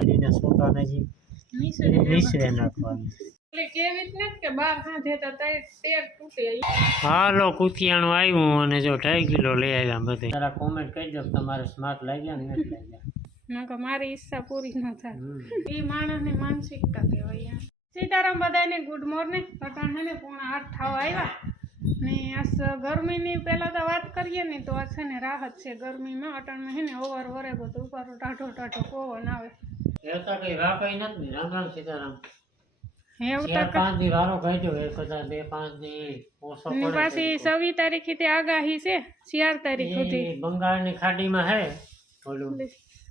એને સોતાને જી નીચે નાખવાનું એટલે કેવી જ નથી કે બાર ખાધે તો તેર તૂટે. હાલો કુતિયાણું આવ્યું અને જો 2.5 કિલો લઈ આવ્યા બધે. તારા કોમેન્ટ કરી દો તમારે સ્માર્ટ લાગ્યા ને નથી લાગ્યા. નકર મારી ઈચ્છા પૂરી ન થાય. એ માણસની માનસિકતા કહેવાય. સીતારામ બધાને ગુડ મોર્નિંગ. અટાણ હે ને 7:30 થવા આવ્યા ને આજ ગરમીની પહેલાં તો વાત કરીએ ને તો આ છે ને રાહત છે ગરમીમાં. અટાણમાં હે ને ઓવર વરે બધું ઉપર ટાઢો ટાઢો પવન આવે. એ તો કઈ વાપઈ નથી. રામ રામ સીતારામ. એવું તો 4-5 દી વારો કાઢ્યો. 1,000-2-5 દી ઓછો પડે. પાછી 26 તારીખથી આગાહી છે 4 તારીખ સુધી. બંગાળની ખાડીમાં હે ઓલું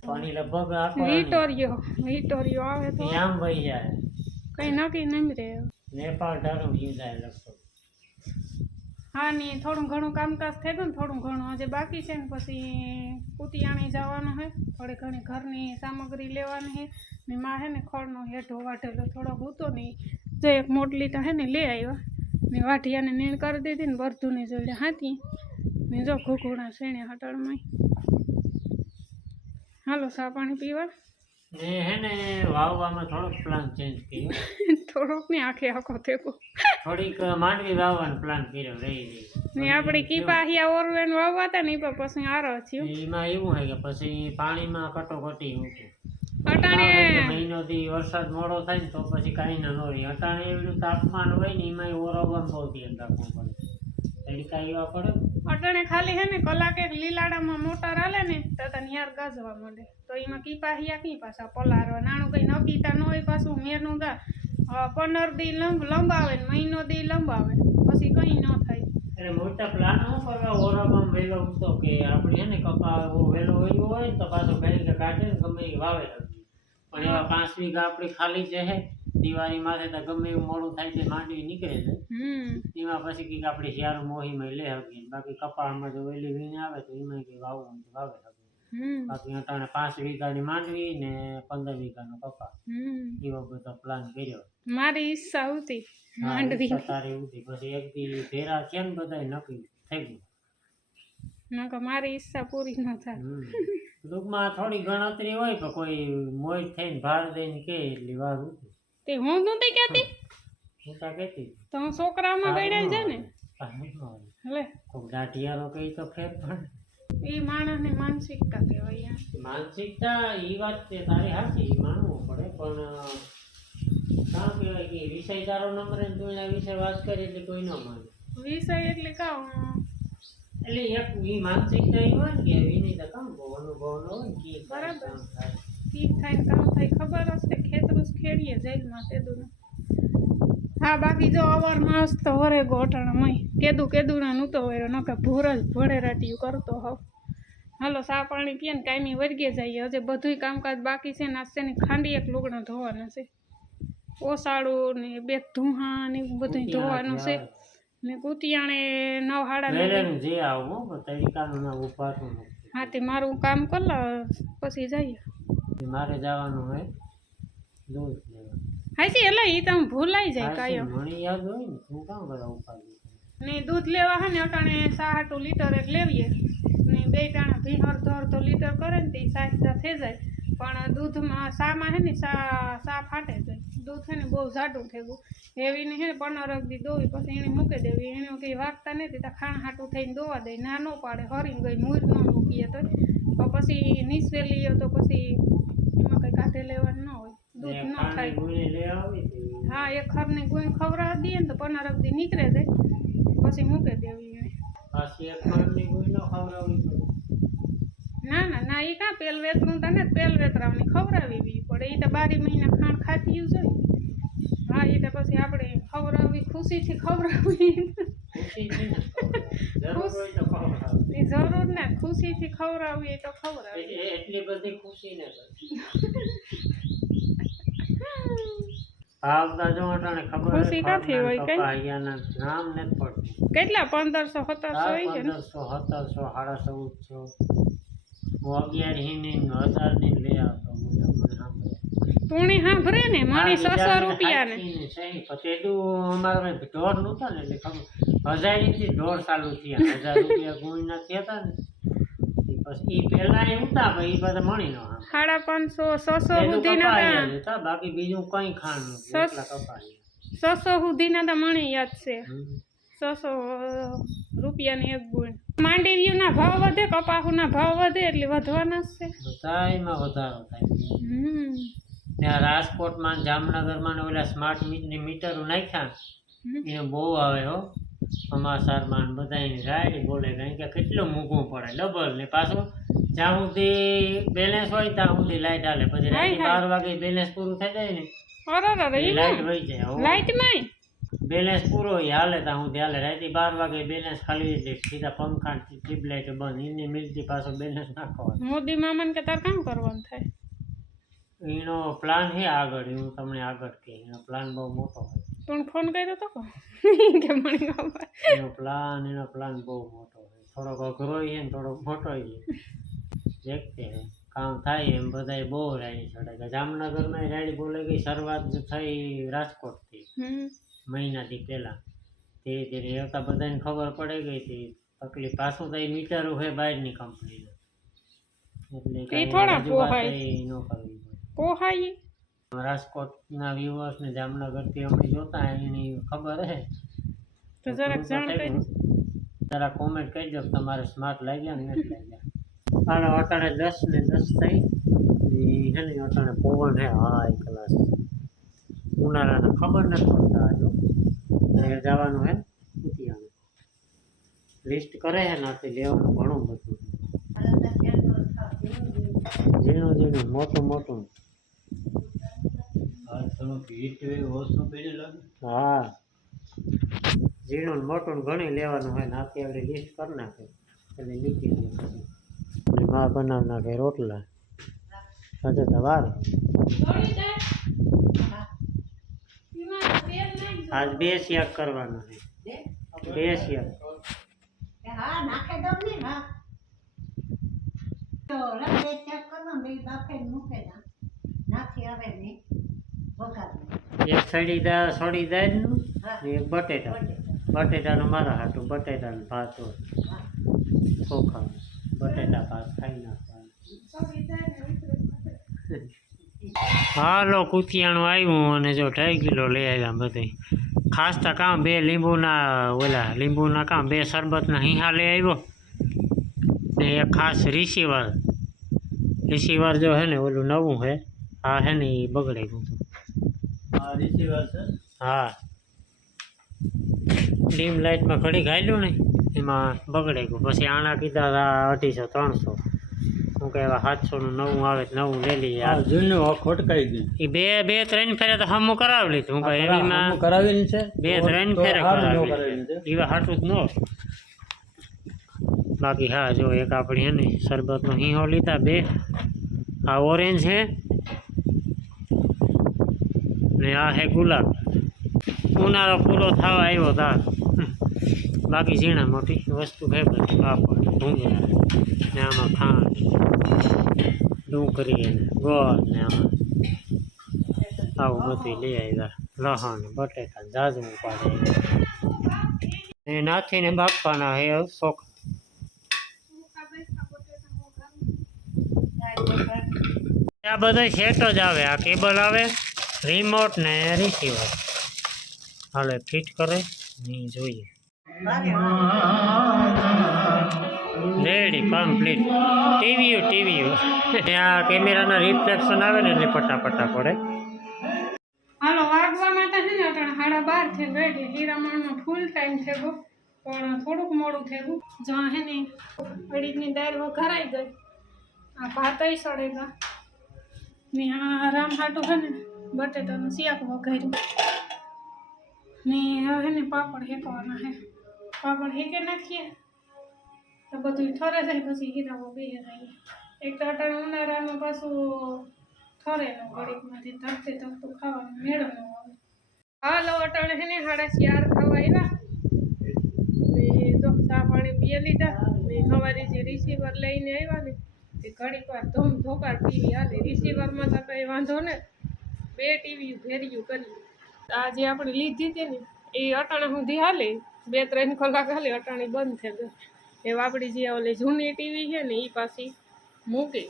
પાણી લગભગ આખો વિટોરિયો આવે તો આમ વહી જાય. કઈ નક્કી નહીં રહે. નેપાળ ધારું જાય લગભગ. હા ને થોડું ઘણું કામકાજ થઈ ગયું ને થોડું ઘણું હજી બાકી છે ને પછી કુતિયાણી જવાનું છે. થોડી ઘણી ઘરની સામગ્રી લેવાની છે ને માં હે ને ખડનો હેઠો વાઢેલો થોડોક હતો ને જો એક મોટલી તો હે ને લઈ આવ્યા ને વાઢિયાને નીણ કરી દીધી ને વર્ધુને જોડે હાથી ને જો ઘૂઘુણા શેણે હટાડમાં. હાલો ચા પાણી પીવા ને હે ને વાવવામાં થોડોક પ્લાન ચેન્જ કર્યો. થોડોક ને આખો થેકો થોડીક માંડવી વાવવાનો પ્લાન કર્યો રહી ને આપણી કીપાહિયા ઓરવેન વાવવા હતા ને પણ પછી આરો થયો. એમાં એવું હોય કે પછી પાણીમાં કટોકટી ઊંચું અટાણે મહિનો થી વરસાદ મોડો થાય ને તો પછી કાંઈ ના હોય. અટાણે એવું તાપમાન હોય ને એમાં ઓરવવાનું બહુ ધ્યાન રાખવું પડે. તડકા એવા પડે અટાણે ખાલી હે ને કલાકે લીલાડામાં મોટર હાલે ને તો તને યાર ગાજવા મળે તો એમાં કીપાહિયા કી પાછા પલારવા નાનું કઈ નબીતા ન હોય પાછું મેરનું ગા 15 દી લંબાવે ને મહિનો દી લંબાવે પછી કઈ ન થાય. એટલે મોટા પ્લાન શું કરવા ઓરવામાં વહેલો ઉઠતો કે આપણે હે ને કપા વહેલો વહેલું હોય તો પાછો ઘડી કાઢે ને ગમે એ વાવે શકીએ. પણ એવા 5 વીઘા આપણી ખાલી છે હે દિવાળી માથે તો ગમે એવું મોડું થાય છે માંડવી નીકળે છે એમાં પછી કંઈક આપણે શિયાળું મોહીમાં લે શકીએ. બાકી કપાળમાં જો વહેલી વીણ આવે તો એમાં કંઈ વાવવું વાવે શકીએ. બાકી અટાણે 5 વીઘાની માંડવી ને 15 વીઘાનો કપા એવો બધો પ્લાન કર્યો. મારી ઈચ્છા હતી માંડવી તારી ઉઠી પછી એક દી ભેરા છે ને બધા નક્કી થઈ ગયું. નકર મારી ઈચ્છા પૂરી ન થાય. ટૂંકમાં થોડી ગણતરી હોય તો કોઈ મોજ થઈને ભાર દઈને કે એટલી વાર ઉઠી તે હું નહોતી કહેતી હું તા કહેતી તો છોકરામાં બેડાઈ જાય ને લે કોઈ ગાંઠિયારો કઈ તો ફેર પડે. એ માણસની માનસિકતા કહેવાય. માનસિકતા એ વાત છે તારી સાચી માનવું પડે પણ કામ કહેવાય કે વિષય તારો નંબર ને તું આ વિશે વાત કરી એટલે કોઈ ન માને. વિષય એટલે કામ એટલે એક એ માનસિકતા એ હોય ને કે એની તો કામ બહુ અનુભવ ન હોય ને કે બરાબર કી થાય કામ થાય ખબર હશે ખેતરું ખેડીએ જેલમાં તેદું. હા બાકી જો અવાર માસ તો વરે ગોટાણામાં કેદું ના નહોતો હોય નકર ભૂરલ ભળેરાટીયું કરતો હોવ. હાલો ચા પાણી પીએ ને કાયમી વર્ગે જઈએ. હજે બધુંય કામકાજ બાકી છે. નાસ્તે ને ખાંડી એક લુગડા ધોવાના છે. ઓસાળું ને બે ધુહા ને બધું ધોવાનું છે ને કુતિયાણે 9:30 જે આવું તરીકાનું ના ઉપાડું. હા તે મારું કામ કરલા પછી જઈએ. મારે જવાનું હોય દૂધ લેવા. હા જી એટલે એ તમે ભૂલાઈ જાય કાયમ મને યાદ હોય ને તું કામ બધા ઉપાડી ને દૂધ લેવા હે ને અટાણે 7 લીટર એક લેવીએ ને 2 ટાણા ભી અડધો લીટર કરે ને તે 60 થઈ જાય. પણ દૂધમાં શામાં હે ને શા ફાટે જાય. દૂધ છે ને બહુ જાડું થઈ ગયું એવીને હે ને 15 દી દોવી પછી એને મૂકી દેવી. એને કંઈ વાગતા નથી તો ખાણ હાટું થઈને દોવા દે ના ન પાડે હરીને ગઈ મૂર ન મૂકીએ તો પછી નીચવેલીએ તો પછી એમાં કંઈ કાઢે લેવાનું ન હોય દૂધ ન થાય. હા એક ખરની ગુણ ખવડાવી દઈએ ને તો 15 દી નીકળે જાય પછી મૂકી દેવી. ના એ કાં પેલ વેતરું તને પેલ વેતરાવની ખવડાવી પડે. એ તો 12 મહિના ખાંડ ખાતી છે. હા એ તો પછી આપણે ખવડાવવી ખુશીથી ખવડાવવી જરૂર ને ખુશીથી ખવડાવવી તો ખવડાવવી એટલી બધી ખુશી ને આવતા જો અટાણે ખબર ખુશી કાથી હોય કઈ નામ નથી પડતું. કેટલા 1500-1700 હોય છે 1500 1700 1800 હું 11 ની 1000 ની લઈ આવતો તુણી સાંભળે ને મને 600 રૂપિયા ને સહી પતેડું અમારે ઢોર નહોતા ને એટલે ખબર 1000 થી ઢોર ચાલુ થયા 1000 રૂપિયા ગુણ ના થયા હતા ને પછી ઈ પેલા એ ઉતા ભાઈ ઈ પાછા મણી નો 550 600 સુધીના હતા બાકી બીજું કઈ ખાણ નથી એટલા કપાઈ 600 સુધીના તો મને યાદ છે 600 રૂપિયાની એક ગુણ માંડવીના ભાવ વધે કપાસના ભાવ વધે એટલે વધવાના જ છે બધાયમાં વધારો થાય ત્યાં રાજકોટમાં ને જામનગરમાં ને ઓલા સ્માર્ટ મીટરો નાખ્યા એને બહુ આવે હો સમાચારમાં ને બધાની રાયડી બોલે કારણ કે કેટલું મોંઘું પડે ડબલ ને પાછું જ્યાં સુધી બેલેન્સ હોય ત્યાં સુધી લાઈટ હાલે પછી રાતે 12 વાગે બેલેન્સ પૂરું થઈ જાય ને લાઈટ વહી જાય લાઈટમાં બેલેન્સ પૂરો હોય હાલે ત્યાં સુધી હાલે રાતે 12 વાગે બેલેન્સ ખાલી સીધા પંખા ટ્યુબલાઇટ બંધ એની મિલતી પાછો બેલેન્સ નાખવાનું મોદી મામાને કે તાર કામ કરવાનું થાય એનો પ્લાન છે આગળ હું તમને આગળ કહે એનો પ્લાન બહુ મોટો હોય તું ફોન કર્યો તો કે મને ખબર એનો પ્લાન બહુ મોટો હોય થોડોક અઘરો છે ને થોડોક મોટો છે દેખતે કામ થાય એમ બધાય બહુ રાયડી ચડે કે જામનગરમાં રાયડી બોલે ગઈ શરૂઆત થઈ રાજકોટથી મહિનાથી પહેલા ધીરે ધીરે આવતા બધાને ખબર પડે ગઈ હતી તકલીફ પાછું તો મીટરો છે બહારની કંપનીના એટલે થોડા પોહાય ન કરવી પોહાય રાજકોટના વ્યુઅર્સ ને જામનગરથી અમે જોતા એની ખબર હે તો જરાક જાણ કરી જરા કોમેન્ટ કરી દો તમારે સ્માર્ટ લાગ્યા ને નથી લાગ્યા હાલો અટાણે 10 ને 10 થઈ છે ને અટાણે પવન હે હાઈ ક્લાસ ઉનાળાને ખબર નથી પડતા જો જવાનું હે કુતિયાને લિસ્ટ કરે હે નાથી લેવાનું ઘણું બધું ઝીણું મોટું હા ઝીણું મોટું ઘણી લેવાનું હોય નાથી આપણે લિસ્ટ કરી નાખે એટલે નીકળી જાય માં બનાવી નાખે રોટલા હજુ તો વાર આજ 2 શેક કરવાનું છે 2 શેક એક છડી દાળ ને એક બટેટાનું મારા હાટું બટેટાનું ભાત હોય ચોખા બટેટા ભાત ખાઈ નાખવાનું હાલો કુતિયાણું આવ્યું અને જો 2.5 કિલો લઈ આવ્યા બધે ખાસ તો કામ 2 લીંબુના કામ 2 શરબતના હીહા લઈ આવ્યો ને એક ખાસ રિસીવર જો હે ને ઓલું નવું હે આ હે ને એ બગડે ગયું હા ડીમ લાઇટમાં ઘડી ગાયલું ને એમાં બગડે ગયું પછી આના કીધા 250 300 હું કહેવા 700 નું નવું આવે નવું લઈ લઈએ ખોટકાઈ ગઈ એ બે ત્રણ ફેરે તો હમું કરાવી લીધું હું કહે એમાં કરાવેલી છે 2-3 ફેરે કરાવી એવા હાટું જ ન બાકી હા જો એક આપણી હે ને શરબતનો હીહો લીધા 2 આ ઓરેન્જ છે ને આ હે ગુલાબ ઉનાળો પૂરો થવા આવ્યો તાર બાકી ઝીણા મોટી વસ્તુ હે બધી પાપડ ભૂંગળા ને આમાં ખાંડ ડુંગળી ને ગોળ ને આમાં આવું બધું લઈ આવ્યા લસણ બટેટા જાજુ પાડે એ નાખીને બાફવાના હે શોખ આ બધો સેટ જ આવે આ કેબલ આવે રિમોટ ને રિસીવર હાલે ફિટ કરે ને જોઈએ રેડી કમ્પ્લીટ ટીવી આ કેમેરાના રિફ્લેક્શન આવે ને એટલે પટાપટા પડે હાલો વાગવામાં તો છે ને અટાણે 12:30 થઈ ગઈ હીરામણનો ફૂલ ટાઈમ થઈ ગયો પણ થોડુંક મોડું થઈ ગયું જ્યાં હે ને અડીની દાળ વઘારાઈ ગઈ આ ભાતય સળેગા ને આ રામ હાટું છે ને બટેટાનું શાક વઘાર્યું ને હવે હે ને પાપડ હેકવાના હે પાપડ હેકે નાખીએ તો બધું ઠરે જાય પછી હીરાઓ બે રહીએ એક તો અટાણે ઉનાળામાં પાછું ઠરેલું ઘડીકમાંથી ધરતું ખાવાનું મેળો ન આવે હાલો અટાણે છે ને 4:30 ખાવા આવ્યા ને જો ચા પાણી પીએ લીધા ને સવારે જે રિસીવર લઈને આવ્યા ને એ ઘડીક વાર ધોકાર ટીવી હાલે રિસીવરમાં તો કંઈ વાંધો ને 2 ટીવી ભેર્યું કર્યું આ જે આપણે લીધી હતી ને એ અટાણા સુધી હાલે 2-3 કલાક હાલે અટાણી બંધ થઈ ગઈ એ આપણી જે ઓલી જૂની ટીવી છે ને એ પાછી મૂકી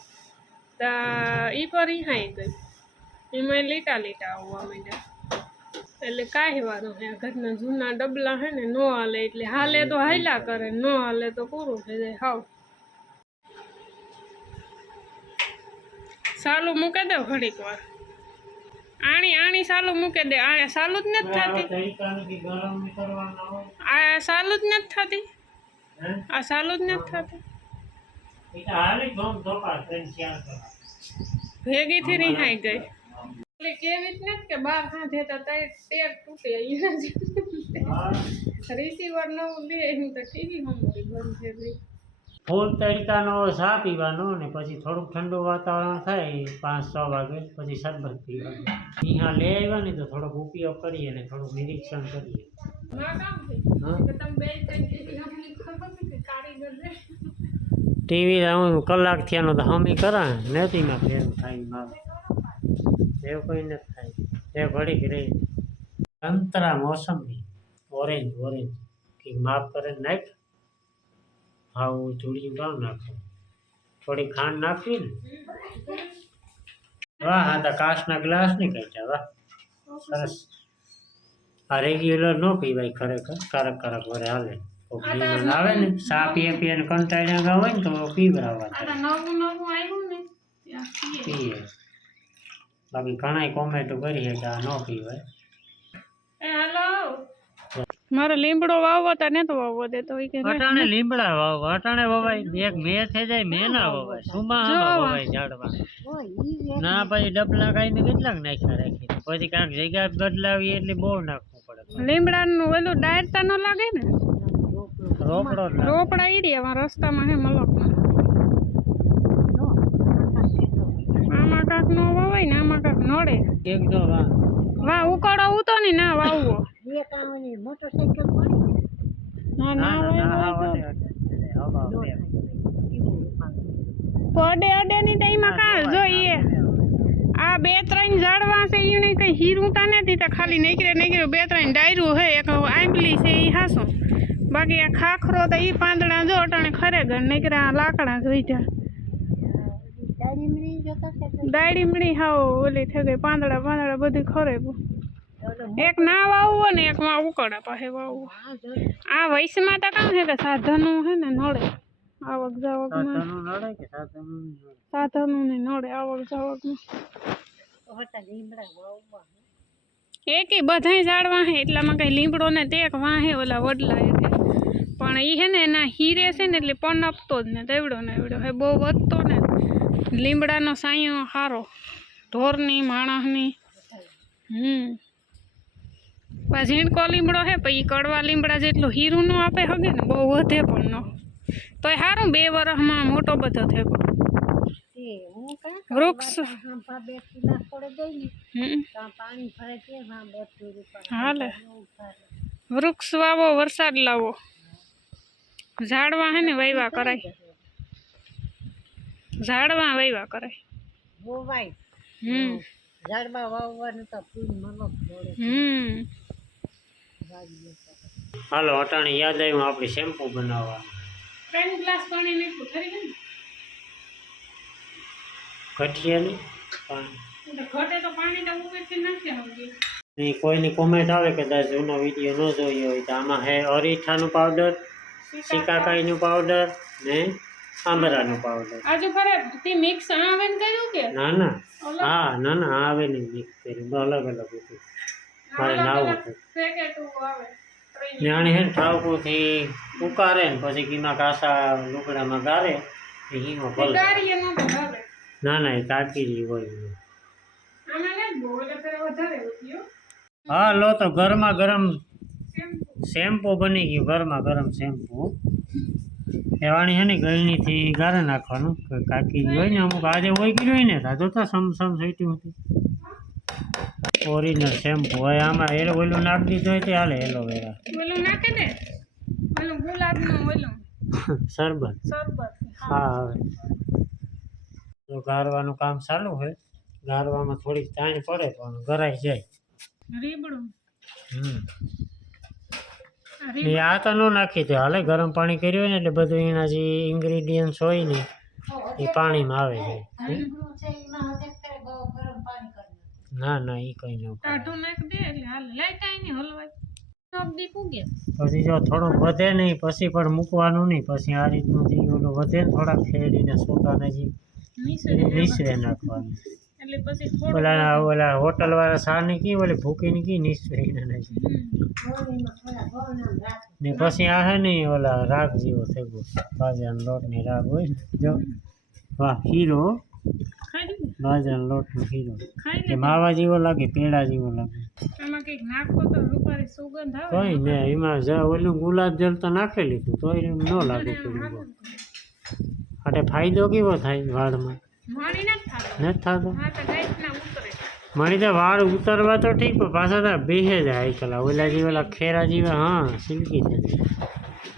તા એ પર હાઈ ગઈ એમાં લીટા લીટા આવવા માંડ્યા એટલે કાંઈ વારો હે ઘરના જૂના ડબલા હે ને નો હાલે એટલે હાલે તો હાલ્યા કરે ન હાલે તો પૂરું થઈ જાય હાવ સાલું મૂકે દે ઘડીક વાર આણી સાલું મૂકે દે આ સાલું જ નથી થતી તરીકાનું ગરમ કરવાના હોય આ સાલું જ નથી થતી હે આ સાલું જ નથી થતી એ તો હાલે ધોમ ધોપા 3-4 કલાક ભેગી થી રિહાઈ ગઈ એટલે કેવી જ નથી કે બાર હાથે તો ટેર તૂટે રિસીવર નવું લે એમ તો ટીવી હમરી બંધ થઈ ગઈ ફૂલ તડકાનો ચા પીવાનો ને પછી થોડુંક ઠંડુ વાતાવરણ થાય 5-6 વાગે પછી શરબત પીવાનું અહીંયા લઈ આવ્યા ને તો થોડોક ઉપયોગ કરીએ ને થોડુંક નિરીક્ષણ કરીએ ના કામ છે હા કે તમે બે ત્રણ ટીવી હમણી ખબર કે કારીગર છે ટીવી હું કલાક થયાનો તો હમી કરા નથી માં ફેર થાય મારે એવું કોઈ નથી થાય એ ઘડીક રહી સંતરા મોસંબી ઓરેન્જ કે માફ કરે નાખ હા હું થોડી ભાવ નાખું થોડી ખાંડ નાખવી ને વાહ હા તો કાચના ગ્લાસ નહીં કાઢ્યા વાહ સરસ આ રેગ્યુલર ન પીવાય ખરેખર કારક વરે હાલે કોક મહેમાન આવે ને ચા પીએ ને કંટાળ્યા ગયા હોય ને તો પીવડાવવા આ તો નવું આવ્યું ને ત્યાં પીએ પીએ બાકી ઘણા કોમેન્ટો કરી છે કે આ ન પીવાય એ હાલો મારો લીમડો વાવવો તો ને તો વાવવો દે તો કે અટાણે લીમડા વાવ અટાણે વવાય એક મે થઈ જાય મે ના વવાય સુમાહામાં વવાય ઝાડવા ના પછી ડબલા ખાઈને કેટલાક નાખ્યા રાખી પછી કાંઈક જગ્યા બદલાવી એટલે બહુ નાખવું પડે લીમડાનું ઓલું ડાયરતા ન લાગે ને રોકડો જ લાગે. રોપડા ઈ રહ્યા અમારા રસ્તામાં હે મલકમાં આમાં કાંક નો વાવાય ને આમાં કાંક નડે એક જો વાહ વાહ ઉકાળો ઉતો ને ના વાવવો ના ના પડે અડે ની તો એમાં કાં જોઈએ આ 2-3 ઝાડવા છે એને કઈ હીરુંતા નથી તો ખાલી નીકળે 2-3 ડાયરું હે એક આંબલી છે એ હાસો બાકી આ ખાખરો તો ઈ પાંદડા જો અટાણે ખરેખર નીકળ્યા લાકડા જોઈ જા દાડીમડી હાવ ઓલી થઈ ગઈ પાંદડા બધું ખરે એક ના વાવવો ને એક માં ઉકળા પાસે વાવવો આ વયસમાં તો કામ છે કે સાધનો હે ને નડે આવક જાવકમાં સાધનો નડે કે સાધનો નહીં નડે? સાધનો ને નડે આવક જાવકમાં એકેય બધાય ઝાડવા હે એટલામાં કઈ લીમડો ને તેક વાહે ઓલા વડલા એટલે પણ ઈ હે ને એના હીરે છે ને એટલે પનપતો જ ને તેવડો ને એવડો હે બહુ વધતો ને લીમડાનો સાયો સારો ઢોરની માણસની પછી ઝીણકો લીમડો હે પછી કડવા લીમડા જેટલું હીરું નો આપે હગે ને બહુ વધે પણ નો તોય સારું 2 વર્ષમાં મોટો બધો થયો વૃક્ષ હાલે વૃક્ષ વાવો વરસાદ લાવો ઝાડવા હે ને વૈવા કરાય ઝાડવા વૈવા કરાય ઝાડમાં વાવવાનું તો હાલો અટાણે યાદ આવ્યું આપણે શેમ્પુ બનાવવાનું 3 ગ્લાસ પાણી નાખ્યું ખરી ગયું કઠિયાની પણ ને ઘટે તો પાણી તો ઉપરથી નાખ્યા હોગે એ કોઈની કોમેન્ટ આવે કે કદાચ જૂનો વિડીયો ન જોયો હોય તો આમાં હે અરીઠાનું પાવડર સિકાકાઈનું પાવડર ને આંબરાનું પાવડર આજુ ખરે તે મિક્સ આવે ને કર્યું કે ના હા ના આવે નહીં મિક્સ કરી અલગ હતું મારે નાવું હતું પેકેટ આવે જાણે હે ને ઠાવકુથી ઉકારે ને પછી કીમાં કાસા લુગડામાં ગારે એ હિંગમાં ભલે ગાડીએ નો ભાવે ના એ તાકી હોય આમાં ને બોલે ફેર વધારે ઉઠ્યો હા લો તો ગરમા ગરમ શેમ્પુ બની ગયું ગરમા ગરમ શેમ્પુ એવાણી હે ને ગળણીથી ગારે નાખવાનું કાકી હોય ને અમુક આજે હોય ગયું હોય ને તાજો તો સમસમ સઈટ્યું હતું ઓરિજિનલ શેમ્પુ હોય આમાં ઓલું નાખી દીધું હોય તો હાલે એલોવેરા ઓલું નાખે ને ઓલું ગુલાબનું ઓલું શરબત શરબત હા હવે તો ગારવાનું કામ ચાલુ હોય ગારવામાં થોડીક તાણ પડે પણ ગરાઈ જાય રીબડું ને આ તો ન નાખી દે હાલે ગરમ પાણી કર્યું હોય ને એટલે બધું એના જે ઇન્ગ્રીડિયન્ટ્સ હોય ને એ પાણીમાં આવે છે ના ના એ કઈ ન ટાઢું નાખ દે એટલે હાલ લાઈટ આઈ ની હલવાય નોક દી પૂગે પછી જો થોડુંક વધે નહીં પછી પણ મૂકવાનું નહીં પછી આ રીતનું જે ઓલું વધે ને થોડાક ફેરવીને સોતાને જે નીસવે નાખવાનું એટલે પછી થોડું ઓલા હોટલ વાળા સાની કી ઓલી ભૂકીની કી નીસવે એને નાખી ને પછી આ હે ને ઓલા રાગ જેવો થઈ ગયો બાજરાના લોટની રાગ હોય ને જો વાહ હીરો ખાઈ લે બાજરાના લોટનો હીરો ખાઈ કે લે માવા જેવો લાગે પેડા જેવો લાગે એમાં કંઈક નાખો તો રૂપારી સુગંધ આવે કઈ ને એમાં ઓલું ગુલાબ જળ તો નાખી લીધું તો ન લાગે પેલું એટલે ફાયદો કેવો થાય વાળમાં મણી નથી થતો નથી થતો હા તો ગાઈસ ના ઉતરે મણી તો વાળ ઉતરવા તો ઠીક પણ પાછા તો બેહે જાય આઈકલા ઓલા જે ઓલા ખેરા જેવા હા સિલ્કી થઈ જાય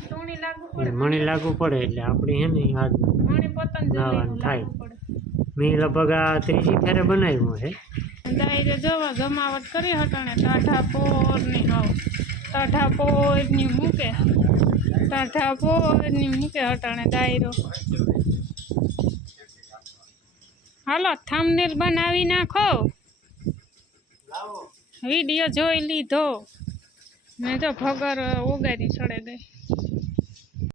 ટોણી લાગુ એટલે પડે મણી લાગુ પડે એટલે આપણી હે ને આ મણી પતંજલિ નાવાનું થાય. લાગુ પડે મેં લગભગ આ ત્રીજી ફેરે બનાવ્યું છે દાયરે જવા જમાવટ કરી હટાણે ટાઢા પોરની હાવ ટાઢા પોરની મૂકે હટાણે દાયરો હાલો થંબનેલ બનાવી નાખો વિડીયો જોઈ લીધો મેં તો ભગર ઉગારી ચડે ગઈ